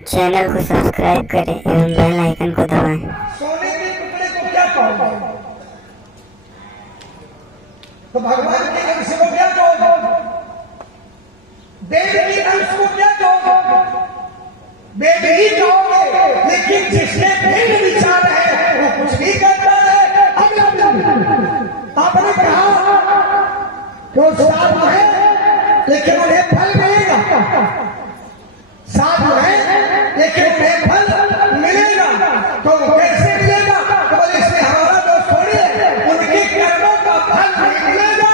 Channel को subscribe करें एवं बेल आइकन को दबाएं। सोने के टुकड़े को क्या कहोगे? तो भगवान के अंश को क्या कहोगे? देव के अंश को क्या कहोगे? देव ही कहोगे, लेकिन जिसके भिन्न विचार है वो कुछ भी करता है। आपने कहा कि वो साधु है लेकिन उन्हें फल मिलेगा, साधु है लेकिन उन्हें फल मिलेगा, तो कैसे मिलेगा? तो बोले इसमें हमारा दोष थोड़ी है, उनके कर्मों का फल नहीं मिलेगा।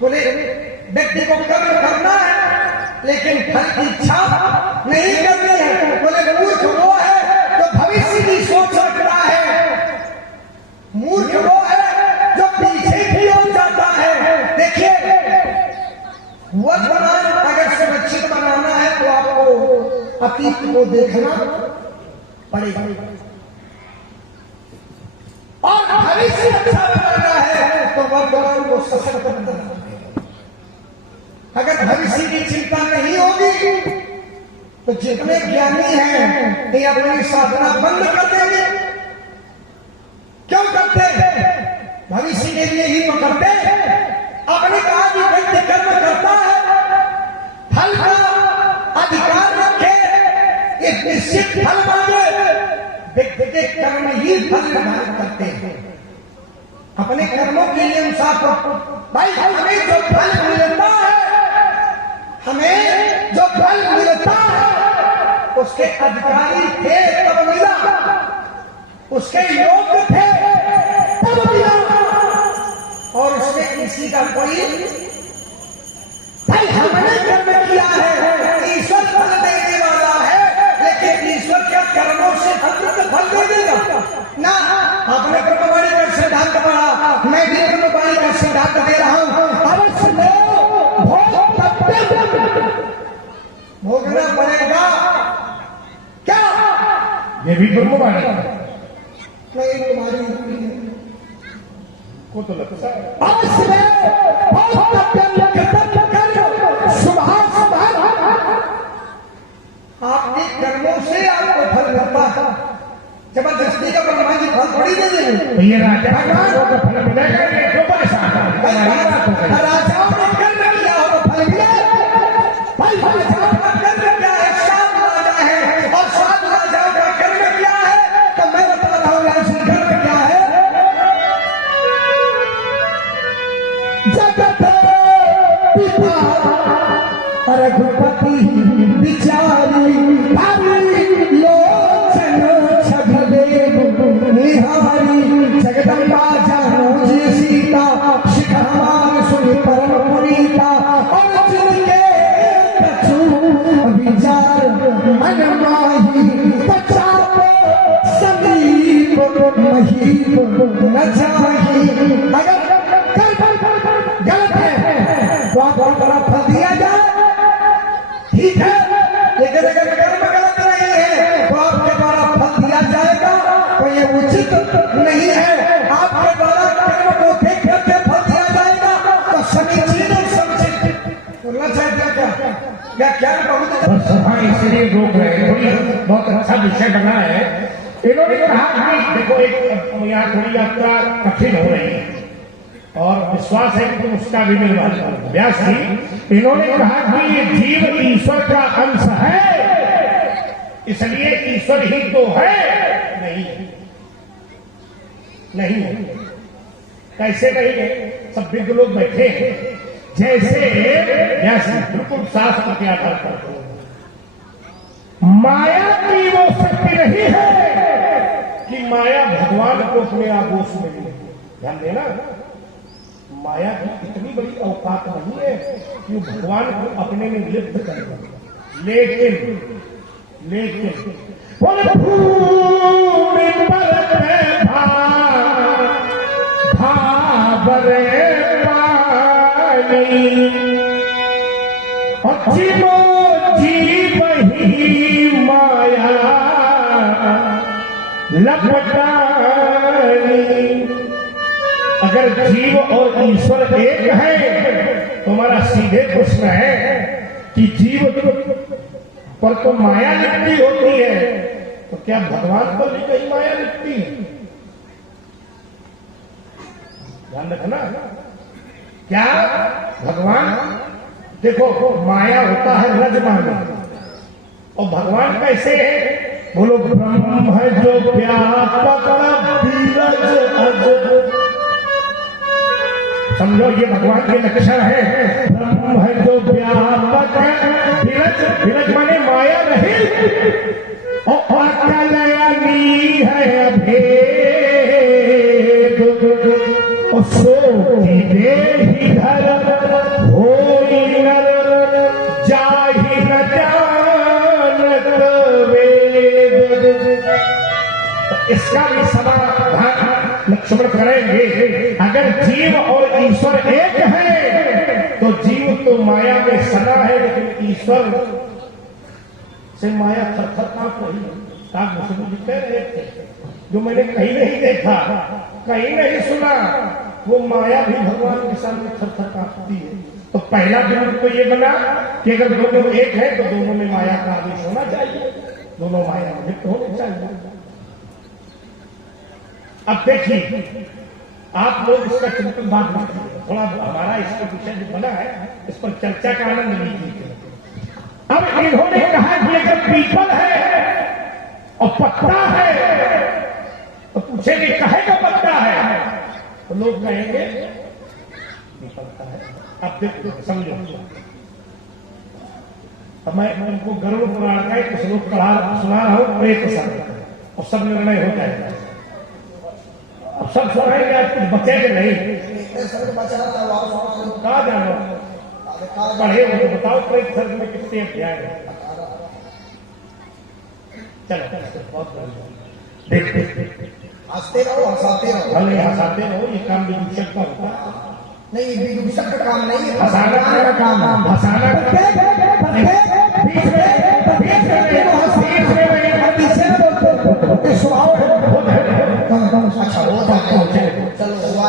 बोले व्यक्ति को कर्म करना है लेकिन फल की इच्छा नहीं करनी है। बोले मूर्ख वो है जो भविष्य की सोच रखता है, मूर्ख वो है जो पीछे की ओर जाता है। देखिए, वर्तमान अगर सुरक्षित बनाना है तो आपको अतीत को देखना पड़ेगा, और भविष्य अच्छा बनाना है तो वर्तमान को सशक्त बनाना पड़ेगा। अगर भविष्य की चिंता नहीं होगी तो जितने ज्ञानी हैं ये अपनी साधना बंद कर देंगे। क्यों करते हैं? भविष्य के लिए ही तो करते हैं। आपने कहा कि व्यक्ति कर्म करता है, फल का अधिकार रखे, एक निश्चित फल मांगे, व्यक्ति के कर्म ही फल निर्धारित करते हैं। अपने कर्मों के लिए भाई हमें जो फल मिलता है, हमें जो फल मिलता है उसके अधिकारी थे तब मिला, उसके योग्य थे तब मिला, और उसमें किसी का कोई भाई हमने कर्म किया है, ईश्वर फल देने वाला है, लेकिन ईश्वर के कर्मों से फल दे देगा ना। आपने कर्मवाणी का सिद्धांत पढ़ा, मैं भी कर्मवाणी का सिद्धांत दे रहा हूं। अवश्य भोगना पड़ेगा। क्या ये भी कर्मवाणी नहीं? तुम्हारी को तो लगता है आपके कर्मों से आपको फल मिलता है। जबरदस्ती का ब्रह्मा जी फल थोड़ी दे देंगे। ये राजाओं को फल मिलेगा, क्यों परेशान है? राजाओं ने कर्म किया हो तो फल मिला। भाई राजाओं का कर्म क्या है? सात राजा है और सात राजाओं का कर्म क्या है? तो मैं बता रहा हूं यहाँ से कर्म क्या है। जगत पिता रघुपति बिचारी लोचन छगदेव निहारी, जगदम्बा जानो जी सीता, शिखरमान सुनि परम पुनीता, अर्जुन के कछु विचार मन माही, पचाप समीप महीप न चाही। अगर गलत है तो आप और तरफ फल दिया जाए, ठीक है, लेकिन अगर कर्म गलत नहीं है तो आपके द्वारा फल दिया जाएगा तो ये उचित नहीं है। आपके द्वारा कर्म को देख करके फल दिया जाएगा तो समीचीन समुचित बोलना चाहिए। क्या बहुत सभा इसलिए रोक रहे हैं, बहुत अच्छा विषय बना है। इन्होंने कहा कि देखो एक यहाँ थोड़ी यात्रा कठिन हो रही है और विश्वास है कि तुम उसका भी निर्वाह करो। व्यास जी इन्होंने कहा कि ये जीव ईश्वर का अंश है, इसलिए ईश्वर ही तो है। नहीं कैसे नहीं है? सब विज्ञ लोग बैठे हैं, जैसे व्यास जी बिल्कुल शास्त्र के आधार पर माया की वो शक्ति नहीं है कि माया भगवान को अपने आगोश में ले। ध्यान देना, माया की इतनी बड़ी औकात नहीं है कि भगवान को अपने में लिप्त कर दे। लेकिन बोले भावरे पानी अचिमो जीव ही माया लपटानी। अगर जीव और ईश्वर एक है तो हमारा सीधे प्रश्न है कि जीव पर तो माया लिपटी होती है, तो क्या भगवान पर भी कहीं माया लिपटी है? ध्यान रखना। क्या भगवान, देखो माया होता है रजमान, और भगवान कैसे है? बोलो ब्रह्म है जो व्यापक बीरज अज। समझो ये भगवान के लक्षण है। ब्रह्म है जो व्यापक बीरज, बीरज माने माया रहित, और कलयानी है अभेद, और सो ही धर होई नर जाहि न जानत वेद। इसका भी समाधान लक्ष्मण करेंगे। अगर जीव और ईश्वर एक है तो जीव तो माया में सदा है, लेकिन ईश्वर से माया थर-थर कांप रही है। कह रहे थे जो मैंने कहीं नहीं देखा, कहीं नहीं सुना, वो माया भी भगवान के सामने थर-थर कांपती है। तो पहला बिंदु तो ये बना कि अगर दोनों एक है तो दोनों में माया का आदेश होना चाहिए, दोनों माया लिप्त होने चाहिए। अब देखिए आप लोग इसका चिंतन बात मत कीजिए, थोड़ा हमारा इसका विषय जो बना है इस पर चर्चा का आनंद लीजिए। अब इन्होंने कहा कि अगर पीपल है और पत्ता है तो पूछेंगे कहे का पत्ता है, तो लोग कहेंगे पीपल का है। अब देखो समझो, अब मैं उनको गरुड़ पुराण का एक श्लोक सुना रहा हूं प्रेत साथ, और सब निर्णय हो जाएगा। अब सब सुनाएंगे, आज कुछ बचेंगे नहीं। कहा जानो पढ़े हो तो बताओ प्रेत सर्ग में कितने अध्याय है? चलो बहुत देखते हंसते रहो, हंसाते रहो। भले हंसाते रहो, ये काम विदूषक का होता है। नहीं, विदूषक का काम नहीं है, हंसाना का काम है। हंसाना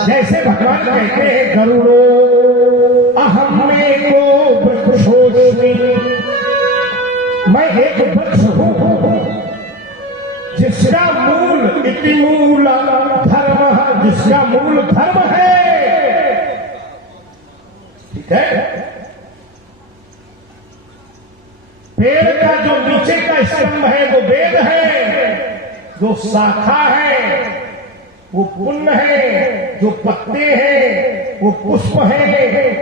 जैसे भगवान कहते हैं गरुड़ो अहम में को वृक्षोस्मि, मैं एक वृक्ष हूं जिसका मूल इति मूल धर्म, जिसका मूल धर्म है। ठीक है, पेड़ का जो नीचे का स्तंभ है वो वेद है, जो शाखा है वो पुण्य है, जो पत्ते हैं वो पुष्प है,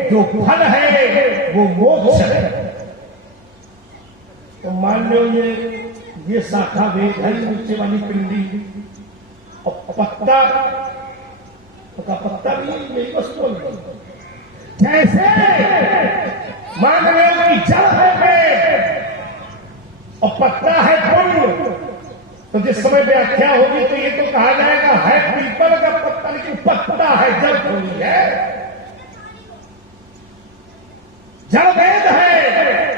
जो फल है वो मोक्ष है। तो मान लो ये शाखा वेद है, नीचे वाली पिंडी, और पत्ता तो पत्ता भी यही वस्तु है। जैसे मान लो कि जल है वेद और पत्ता है पुण्य, तो जिस समय व्याख्या होगी तो ये तो कहा जाएगा है पीपल का पत्ता, लेकिन पत्ता है, जल थोड़ी है। जल वेद है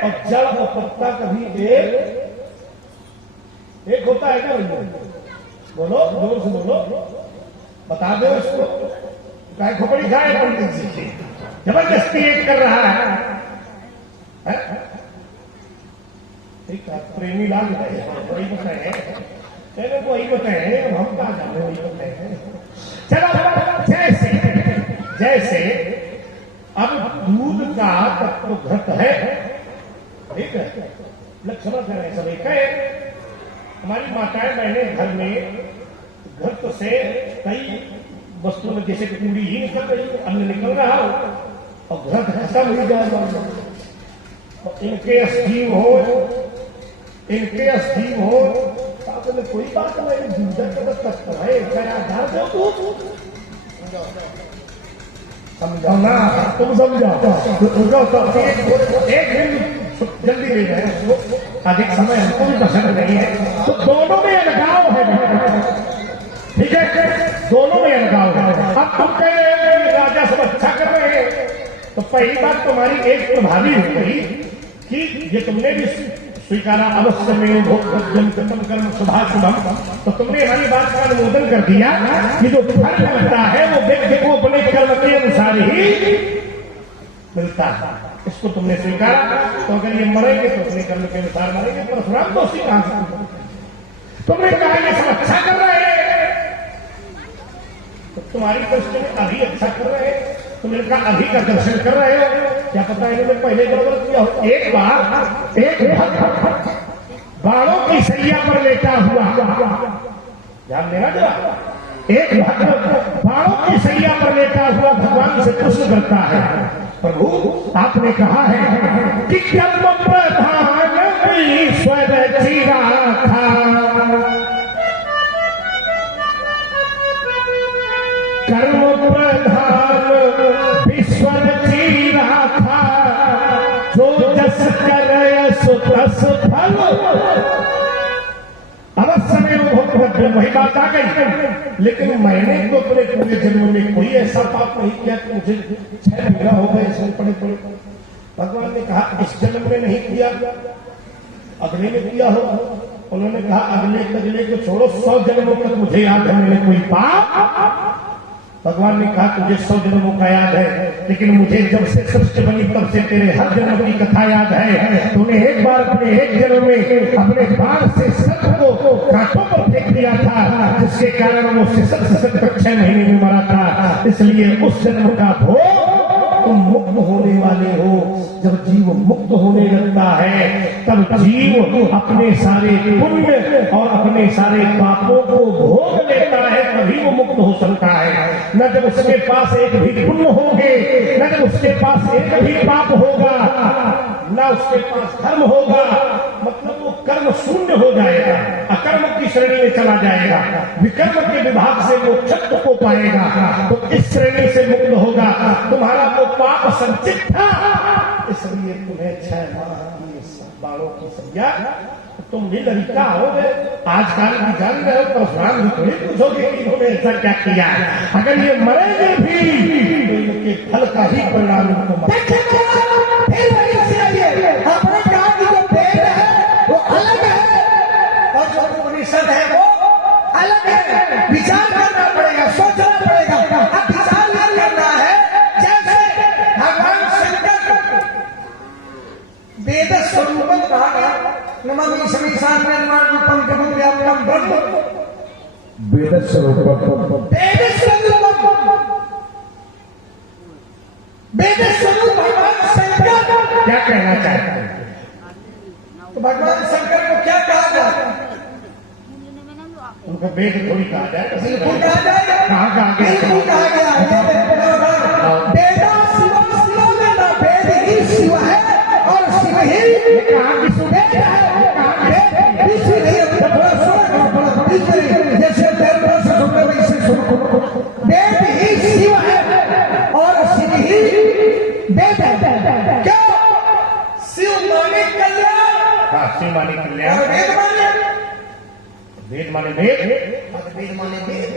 और जल और पत्ता कभी एक होता है क्या भैया? बोलो जोर से बोलो, बता दो इसको। काय खोपड़ी खाए पंडित जी की जबरदस्ती एक कर रहा है? ठीक है, प्रेमी लाल वही बताए, चलो वही बताए, हम कहा जाने वही बताए। चलो जैसे अब दूध का तत्व घट है, ठीक है, लक्ष्मण करें सब एक है। हमारी माताएं बहनें घर में घट से कई वस्तुओं में जैसे पूरी ही निकल रही हो, अन्न निकल रहा हो और घट खत्म हो जाए, इनके अस्थीव हो साथ में कोई बात नहीं, दूध तत्व है, आधार दो समझाओ ना, तुम समझाओ। एक दिन जल्दी ले जाए, अधिक समय हमको भी पसंद नहीं है। तो दोनों में अलगाव है, ठीक है, दोनों में अलगाव है। अब तुम कह रहे हो राजा सब अच्छा कर रहे हैं, तो पहली बात तुम्हारी एक प्रभावी हो गई कि ये तुमने भी स्वीकारा अवश्य में भोक्तव्यम कृतम कर्म शुभाशुभम, तो तुमने हमारी बात का अनुमोदन कर दिया कि जो फल मिलता है वो व्यक्ति को अपने कर्म के अनुसार ही मिलता है। इसको तुमने स्वीकारा, तो अगर ये मरेंगे तो अपने कर्म के अनुसार मरेंगे। परशुराम दोषी कहां से? तुमने कहा ये सब अच्छा कर रहे हैं, तो तुम्हारी दृष्टि में अभी अच्छा कर रहे हैं, तुमने कहा अभी का दर्शन कर रहे हो, क्या पता इन्होंने पहले गड़बड़ किया हो। एक बार एक भक्त बाणों की सैया पर लेटा हुआ, ध्यान देना जरा, एक भक्त बाणों की सैया पर लेटा हुआ भगवान से प्रश्न करता है, प्रभु आपने कहा है कि कर्म प्रधान ईश्वर जीरा था, कर्म प्रधान ईश्वर जीरा था, जो जस करे सो तस फल। अवश्य में वही बात आ गई, लेकिन मैंने तो अपने पूरे जन्म में कोई ऐसा पाप नहीं किया कि मुझे 6 महीना हो गए इसमें पड़े पड़े। भगवान ने कहा इस जन्म में नहीं किया, अगले में किया हो। उन्होंने कहा अगले को छोड़ो, 100 जन्मों तक मुझे याद है मैंने कोई पाप। भगवान ने कहा तुझे 100 जन्मों का याद है, लेकिन मुझे जब से सृष्टि बनी तब से तेरे हर जन्म की कथा याद है। तूने एक बार अपने एक जन्म में अपने बाण से सर्प को कांटों पर फेंक दिया था, जिसके कारण वो सशक्त 6 महीने में मरा था। इसलिए उस जन्म का भोग तुम मुक्त होने वाले हो। जब जीव मुक्त होने लगता है तब जीव अपने सारे पुण्य और अपने सारे पापों को भोग लेता है, तभी वो मुक्त हो सकता है। न जब उसके पास एक भी पुण्य होंगे, न जब उसके पास एक भी पाप होगा, न उसके पास धर्म होगा, मतलब वो कर्म शून्य हो जाएगा, अकर्म की श्रेणी में चला जाएगा, विकर्म के विभाग से वो क्षत्र को पाएगा, तो इस श्रेणी से मुक्त होगा। तुम्हारा वो पाप संचित था, इसलिए तुम्हें 6 माह की बाणों की सजा, तुम भी लड़का हो गए। आजकल भी जान रहे हो, परशुराम भी थोड़ी पूछोगे कि इन्होंने ऐसा क्या किया। अगर ये मरेंगे भी तो इनके फल का ही परिणाम इनको अपने काम की जो पेड़ है वो अलग है और जो उपनिषद है वो अलग है। विचार करना पड़ेगा, सोचना पड़ेगा। अब विचार नहीं करना है, जैसे भगवान शंकर वेद स्वरूपम कहा गया, नमामि समीशान निर्माण रूपम कमं व्याप्तम ब्रह्म, वेद स्वरूपम, वेद स्वरूपम, वेद स्वरूप भगवान शंकर क्या कहना चाहते हैं? तो भगवान शंकर को क्या कहा जाए? उनको वेद थोड़ी कहा जाए, बिल्कुल कहा जाएगा, कहा गया, बिल्कुल कहा गया। वेदा शिवम शिवो वेदा, वेद ही शिव है और शिव ही कहा कि वेद है। बीच में नहीं, थोड़ा सुनो, बीच में नहीं, जैसे थोड़ा सा सुनो, वैसे सुनो। वेद ही शिव है और शिव ही वेद है। क्यों? शिव माने कल्याण, शिव माने कल्याण, और वेद माने, वेद माने वेद, वेद माने वेद।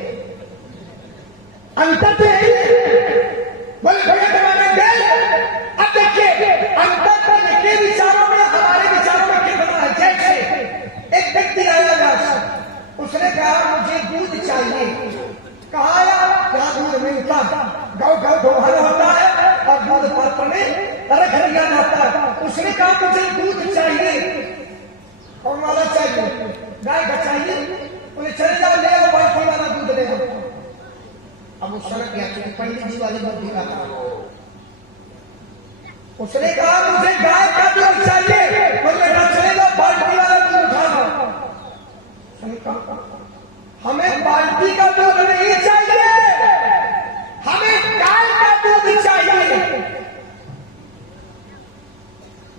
अंतर तो यही है, बोले वेद माने वेद। अब देखिए अंतर तो इनके विचारों में हमारे विचारों में कितना है। जैसे एक व्यक्ति आया व्यास, उसने कहा मुझे दूध चाहिए। कहा आया, क्या दूध मिलता, गौ दोहन होता है और दूध पात्र में रख दिया जाता है। उसने कहा मुझे दूध चाहिए, कौन वाला चाहिए? गाय का चाहिए। बोले चले जाओ ले आओ, वाइफाई वाला दूध ले आओ। अब वो सड़क गया, क्योंकि पंडित जी वाली बुद्धि का था। उसने कहा मुझे गाय का दूध चाहिए। बोले चले जाओ बाल्टी वाला दूध उठा लो। हमें बाल्टी का दूध नहीं चाहिए, हमें गाय का दूध चाहिए।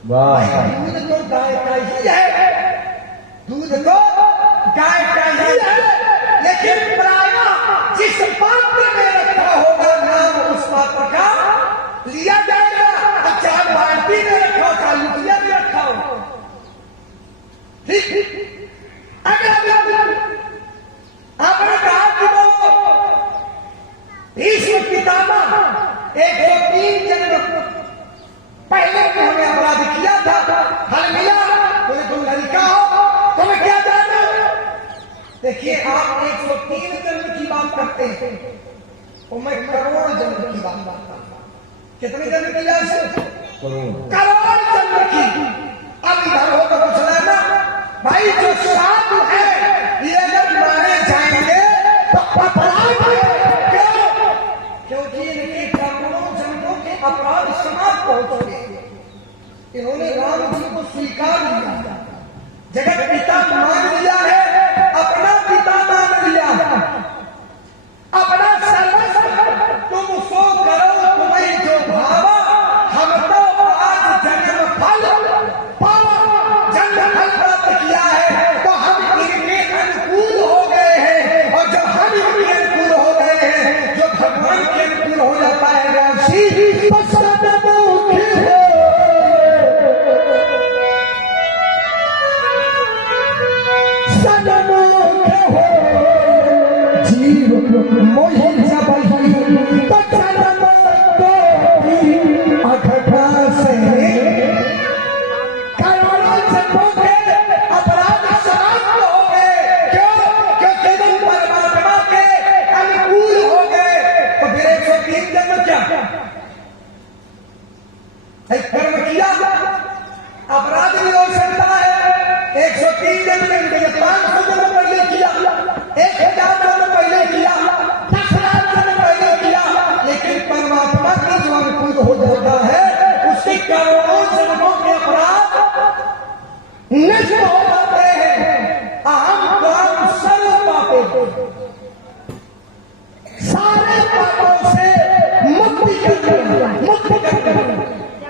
वाह, दूध तो गाय का ही है, दूध तो गाय का ही है, लेकिन प्रायः जिस पात्र में रखा होगा नाम उस पात्र का लिया जाएगा। अब चाहे बाल्टी में रखा हो, चाहे लुटिया में रखा हो, ठीक। अगर आपने कहा कि वो भीष्म पितामह 103 जन्म पहले उन्होंने अपराध किया था, फल मिला, बोले तुम लड़का हो, तुम्हें क्या जानना। देखिए आप 103 जन्म की बात करते हैं, तो मैं करोड़ जन्म की बात करता हूं। कितने जन्म किया? करोड़ जन्म की। अब इधर हो तो कुछ लेना भाई, जो साधु है ये जब मारे जाएंगे तो अपराध है। क्यों? क्योंकि इनके करोड़ों जन्मों के अपराध समाप्त हो चुके। इन्होंने राम जी को स्वीकार किया, जगत पिता मान लिया है, अपना पिता मान लिया, अपना सर्वस्व तुम सो करो तुम्हें जो भावा। हम तो आज जन्म फल पावा, जन्म फल प्राप्त किया है तो हम इनके अनुकूल हो गए हैं। और जब हम इनके अनुकूल हो गए हैं, जो भगवान के अनुकूल हो जाता है राशि, तो सदमुखी हो जीव मोहि जबहि तो जन्म कोटि अघटा से। करोड़ों जन्मों के अपराध समाप्त हो गए। क्यों? क्योंकि तुम परमात्मा के अनुकूल हो गए। तो फिर 103 जन्म क्या कर्म किया, अपराध भी हो सकता है। 103 जन्म में 500 जन्म पहले किया, 1000 जन्म पहले किया, 10,000 जन्म पहले किया, लेकिन परमात्मा की जो अनुकूल हो जाता है उसके करोड़ों जन्मों के अपराध नष्ट हो जाते हैं। अहम काम सर्व पापों, सारे पापों से मुक्ति कर, मुक्ति कर।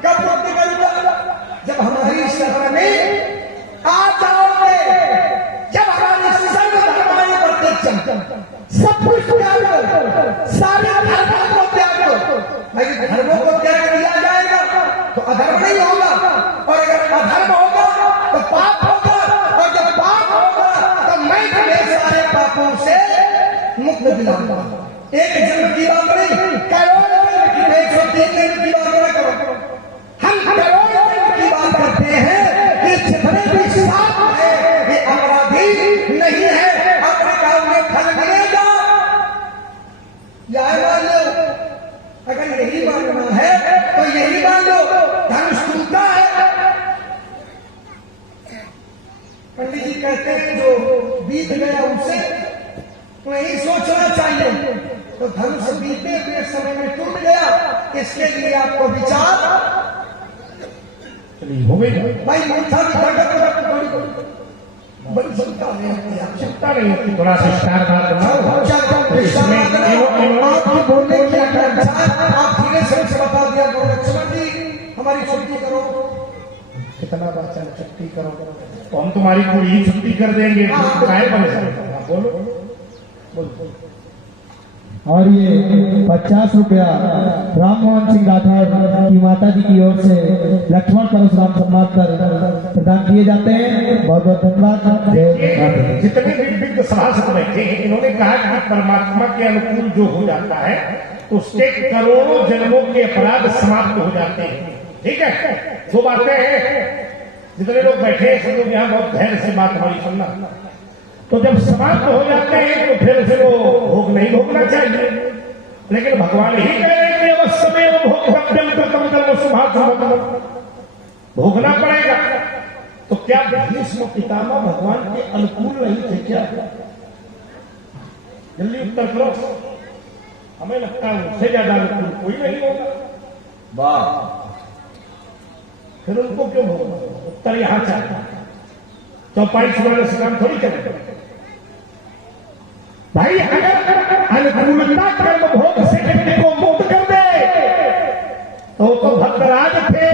कब मुक्ति करूंगा? जब हमारी शरण में आ जाओगे, जब हमारी सर्वधर्मानि परित्यज्य, सब कुछ त्याग दो, सारे धर्मों को त्याग दो। लेकिन धर्मों को त्याग दिया जाएगा तो अधर्म नहीं होगा, और अगर अधर्म होगा तो पाप होगा, और जब पाप होगा तो मैं तुम्हें सारे पापों से मुक्त दिलाऊंगा। एक जन्म की बात नहीं, करोड़ जन्म की, 103 जन्म की बात न करो। हम करोड़ जन्म की बात करते हैं कि जितने भी साथ है ये अपराधी नहीं है, अपने काम में फल मिलेगा। यह मान लो, अगर यही मानना है तो यही मान लो धनुष टूटा है। पंडित जी कहते हैं जो बीत गया उनसे नहीं सोचना चाहिए। तो धनुष बीते हुए समय में टूट गया, इसके लिए आपको विचार हो गई भाई मूर्खा की बड़ी चिंता नहीं होती, चिंता नहीं होती। थोड़ा सा विस्तार आपकी बोलने की आप धीरे से बता दिया लक्ष्मण जी हमारी छुट्टी करो। कितना बार चल छुट्टी करो, तो हम तुम्हारी पूरी छुट्टी कर देंगे। बोलो बोलो। और ये 50 रुपया राम मोहन सिंह राठौर की माता जी की ओर से लक्ष्मण परशुराम सम्मान कर प्रदान किए जाते हैं। बहुत बहुत धन्यवाद। जय। जितने भी विज्ञ सभासद बैठे हैं, इन्होंने कहा कि परमात्मा के अनुकूल जो हो जाता है तो उसके करोड़ों जन्मों के अपराध समाप्त हो जाते हैं। ठीक है, दो बातें हैं। जितने लोग बैठे हैं सब लोग यहाँ बहुत धैर्य से बात हमारी सुनना। तो जब समाप्त हो जाते हैं तो फिर उसे वो भोग नहीं भोगना चाहिए, लेकिन भगवान ही कह रहे हैं कि अवश्य में भोगना पड़ेगा। तो क्या भीष्म पितामह भगवान के अनुकूल नहीं थे क्या? जल्दी उत्तर करो। हमें लगता है उससे ज्यादा अनुकूल कोई नहीं होगा। वाह, फिर उनको क्यों भोगना? उत्तर यहां चाहता है। चौपाई सुनाने से काम थोड़ी चलेगा भाई। अगर अनुकूलता कर्म भोग से व्यक्ति को मुक्त कर दे तो भक्तराज थे।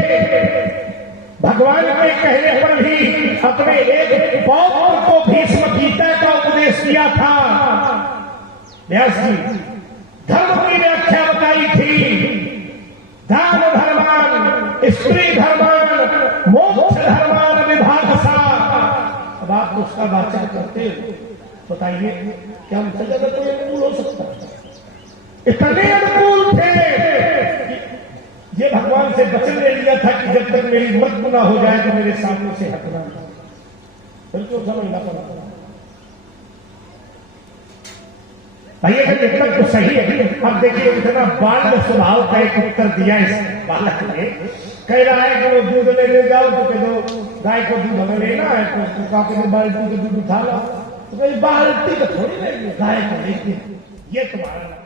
भगवान के कहने पर भी अपने एक पौत्र को भीष्म गीता का उपदेश किया था। व्यास जी धर्म की व्याख्या बताई थी। दान धर्मान, स्त्री धर्मान, मोक्ष धर्मान विभागसा। अब आप उसका वाचन करते बताइए क्या उनसे ज्यादा कोई अनुकूल हो सकता है? इतने अनुकूल थे ये भगवान से वचन ले लिया था कि जब तक मेरी मृत्यु ना हो जाए तो मेरे सामने से हटना। बिल्कुल समझना पड़ा भाई। अगर जब तक तो सही है। अब देखिए इतना बाल स्वभाव का एक उत्तर दिया इस बालक ने कह रहा है कि वो दूध लेने जाओ तो कह दो गाय को दूध हमें लेना है तो कहा बाल्टी का दूध उठा लो तो कहीं बाल्टी का थोड़ी लेंगे गाय को लेके ये तुम्हारा